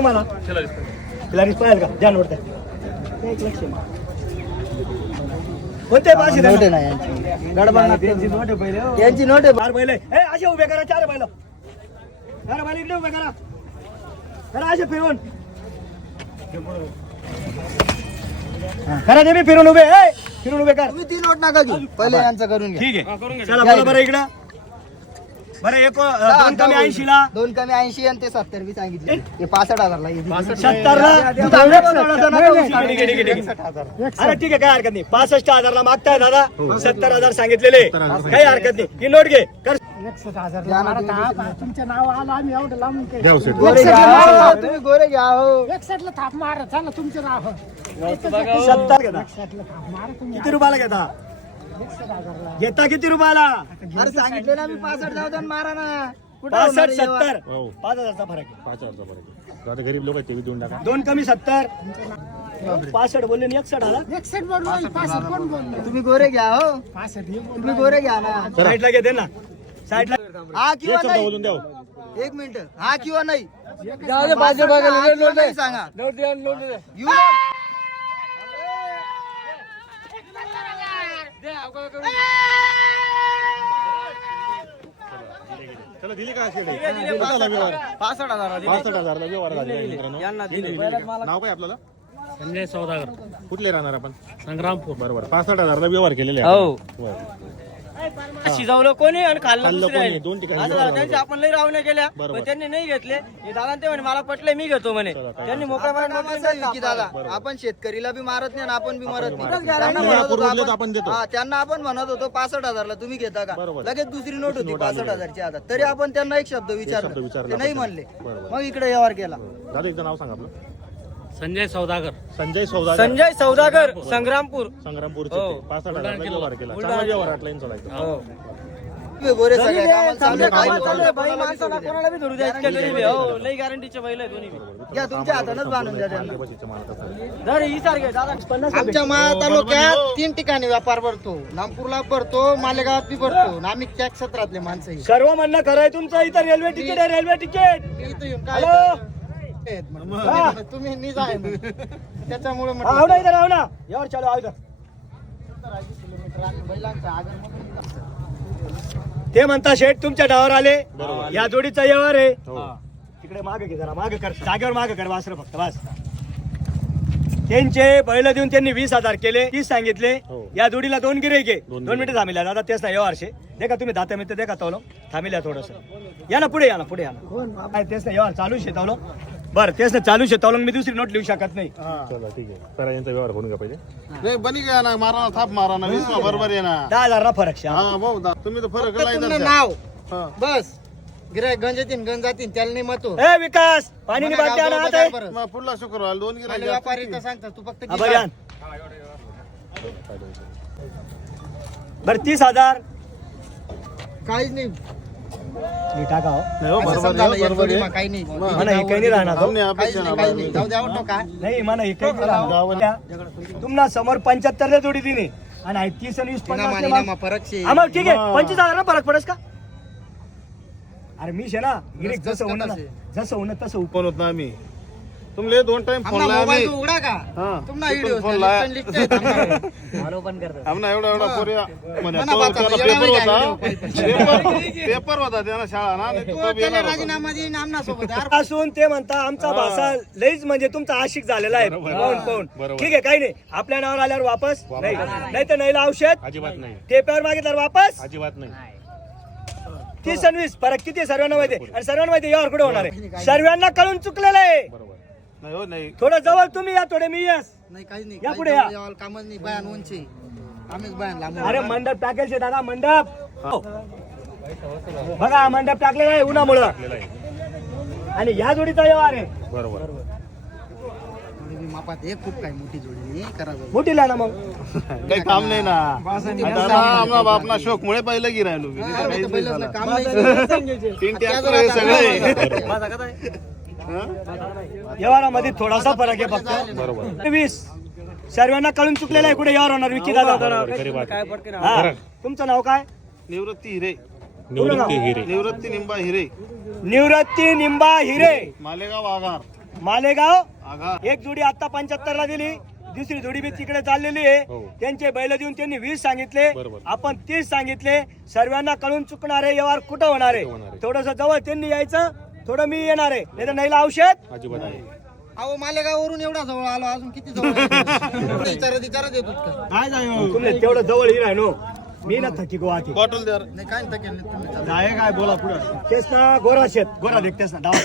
तुम्हाला? खिलाडीच पाहिजे का? द्या. द्या एक लक्ष कोणते पाचशे नोट आहे ना यांची. गडबड त्यांची नोट आहे पहिले हो. यांची नोट आहे. ए असे उभे करा चार बैल चार बैल इकडे उभे करा. करा असे फिरून. हा, करा ते बी फिरून उभे. ए फिरून उभे कर. तुम्ही ती नोट नका घेऊ. पहिले यांचं करून घ्या. ठीक आहे. चला बोला बरं इकडं. बरं एक दोन कमी ऐंशी ला दोन कमी ऐंशी आणि ते सत्तर बी सांगितले. पासष्ट हजार ला सत्तर ला अरे ठीक आहे काय हरकत नाही. पासष्ट हजार ला मागताय दादा. सत्तर हजार सांगितलेले. काही हरकत नाही. ही नोट घे. कर. तुमचं नाव आलं आम्ही एवढं लांबून गोरे घ्या हो, तुम्ही गोरे घ्या हो. थाप मारा चला तुमचं नाव. सत्तर घेता तुम्ही. किती रुपयाला घेता? घेता किती रुपयाला? अरे सांगितले ना मी पासष्ट जाऊ द्या मारा ना. पासष्ट? सत्तर. हो. पाच हजारचा फरक आहे. पाच हजारचा फरक आहे. आता गरीब लोक आहेत ते बी देऊन टाका. दोन कमी सत्तर. पासष्ट बोलले आणि एकसठ आला. एकसठ बोललो पासष्ट कोण बोललो तुम्ही गोरे घ्या हो. पासष्ट हे. तुम्ही गोरे घ्या ना. साईडला घेते ना. साईडला हा किंवा नाही. बोलून द्या एक मिनिट. हा किंवा नाही. पासष्ट हा किंवा नाही सांगा. घेऊ ना. चला दिली का अशी? पासष्ट हजारला व्यवहार आहे मित्रांनो. नाव काय आपल्याला? संजय सौदागर. कुठले राहणार आपण? संग्रामपूर. बरोबर. पासष्ट हजारला व्यवहार केलेले आहे. हो. शिजवलं कोणी आणि खाल्लं खाल्लं कोणी? दोन ठिकाणी असं झालं. आपण लई रावण्या केल्या बरोबर. पण त्यांनी नाही घेतले हे दादा ते म्हणे मला पटलंय मी घेतो म्हणे चला, त्यांनी मोकळ्या आहे विकी दादा आपण शेतकरीला बी मारत नाही आणि आपण बी मरत नाही त्यांना नाही. म्हणत होतो आपण- आपण देतो. हा, त्यांना आपण म्हणत होतो पासष्ट हजारला तुम्ही घेता का बरोबर. लगेच दुसरी नोट होती नोट पासष्ट आली. हजारची आता तरी आपण त्यांना एक शब्द शब्द विचारला विचारला ते नाही आपण म्हणले बरोबर. मग इकडे व्यवहार केला दादा एकदा नाव सांगा आपलं संजय सौदागर संजय सौदा संजय सौदागर संग्रामपूर संग्रामपूरचे हो. ते. पासष्ट हजारला व्यवहार केला बुलढाणा चांगला व्यवहार वाटला यांचा एकदम. हो. तुम्ही गोरे सगळे कामाला चालू आहे, काही कामाला चालू आहे. बोलू बाई नका. माणसाला कोणाला बी धरू द्या इतक्या गरीब आहे. हो लई गॅरंटीचे बैल आहे दोन्ही बी. घ्या तुमच्या हातानच बांधून द्या त्यांना बशीचं मालक असं. धर ही सारखे दादा आमच्या मा तालुक्यात तीन ठिकाणी व्यापार भरतो नागपूरला भरतो मालेगावात बी भरतो आणि आम्ही त्या क्षेत्रातले माणसं आहे. सर्व म्हणणं खरं आहे तुमचं इथं रेल्वे तिकीट आहे रेल्वे तिकीट मी इथं येऊन काय हॅलो आहेत. तुम्ही निज आहे. त्याच्यामुळे म्हटलं. राव ना यावर चालू. किलोमीटर आम्ही आगरमधून ते म्हणता शेठ तुमच्या डावर आले. या जोडीचा व्यवहार आहे. हो. तिकडे मागे घे जरा मागे कर. जागेवर मागे कर वासर फक्त बस. त्यांचे बैल देऊन त्यांनी वीस हजार केले तीस सांगितले. हो. या जोडीला दोन गिरे घे. दोन दोन मिनिटं थांबल्या दादा तेच नाही व्यवहारशे देखा तुम्ही दाता मित्र देखा तवलो थांबल्या थोडस. या ना पुढे या ना पुढे या ना. काय तेच नाही व्यवहार चालू शेतावलो बरं तेच नाही चालू शेतावलो मी दुसरी नोट लिहू शकत नाही. चला ठीक आहे. तर यांचा व्यवहार करून घ्या पहिले. नाही बनी गया ना मारा ना थाप मारा ना वीस ना बरोबर आहे ना? दहा हजार ना फरक श्याम. हा भाऊ दा- तुम्ही तर फरक तुमचं. नाव. हा. बस. गिराय गंज येतील गंज जातील त्याला नाही मतो. ए विकास! पाणी नि बाटली आणा आता मग पुढला शुक्रवार दोन गिरायक व्यापारी तर सांगतात तू फक्त हा, गिराय. आण. बरं तीस हजार. काहीच नाही. मी टाका हो. नाही हो, बरोबर आहे, ना, बरोबर आहे. काही नाही. हे काही नाही राहणार हो. आमने काहीच अपेक्षा नाही ना काहीच नाही. जाऊ द्या वाटतो का नाही म्हणा हे काही नाही राहणार. तुम्हाला समोर पंच्याहत्तर जोडी दिली. आणि तीस आणि वीस इनामा पन्नास इनामा फरक शे हा, मग ठीक आहे. पंचवीस हजार फरक पडस का? अरे मी शे ना. गिरीक जसं जसं होणं ना, तसं. जसं होणं तसं फोन होत ना आम्ही? तुमले दोन टाइम फोन मोबाईल तो उघडा का? हा. तुमना तिथून व्हिडिओ फोन लाया. करतात आमना एवढा एवढा पोरिया. म्हणे मना तो बाता, त्याला एवढा पेपर वेळ होता. काय पेपर पेपर होता त्याला शाळा ना? नाही तो बी येणार होता. राजीनामा देईन आमना सोबत यार. असून ते म्हणता आमचा भाषा लईच म्हणजे तुमचा आशिक झालेला आहे. पाहून पाहून बरोबर. ठीक आहे काही नाही. आपल्या नावावर आल्यावर वापस. नाही नाही तर नाही औषध. अजिबात नाही. टेप्यावर मागितल्यावर वापस. अजिबात नाही. तीस आणि वीस फरक किती आहे सर्वांना माहिती आहे. आणि सर्वांना माहिती आहे यावर कुठे होणार आहे? सर्वांना कळून चुकलेलं आहे. नाही हो नाही थोडं जवळ तुम्ही या थोडे मी यस नाही काहीच नाही या काही पुढे या. जवळ यावं कामच नाही बयान उंची आम्हीच बयान लांबून अरे मंडप टाकेल दादा मंडप हो. बघा हा मंडप टाकलेला आहे उन्हामुळं. आणि या जोडीचा व्यवहार आहे बरोबर मी मापात एक खूप काही मोठी जोडी नाही करा जोडी. मोठीला ना मग काही काम नाही ना आता ना बापना शोक मुळे पहिलं की राहिलो मी. काहीच फक्त नाही पहिलंच झालं. ना, काम नाही तीन आहे सगळे माझा कसा आहे? व्यवहारामध्ये थोडासा फरक आहे फक्त. बरोबर. वीस. सर्वांना कळून चुकलेला आहे कुठे व्यवहार होणार विकी दादा. हा. तुमचं नाव काय? निवृत्ती हिरे. निवृत्ती हिरे. निवृत्ती निंबा हिरे. निवृत्ती निंबा हिरे. मालेगाव आगार. मालेगाव? एक जोडी आता पंच्याहत्तर ला दिली. दुसरी जोडी बी तिकडे चाललेली आहे. त्यांचे बैल देऊन त्यांनी वीस सांगितले. आपण तीस सांगितले. सर्वांना कळून चुकणार आहे. व्यवहार कुठं होणार आहे? थोडस जवळ त्यांनी यायचं. थोडं मी येणार आहे. नाही तर नाहीला औषध अहो मालेगाववरून एवढा जवळ आलो अजून किती जवळ? विचारत विचारत येतो? काय जाय तुम्ही तेवढं जवळ येणार नो. मी ना थकी गोवाती बॉटल द्या नाही काय नाही केलं तुम्ही काय काय बोला पुढे. तेच ना गोरा शेत. गोरा देख तेच ना डावा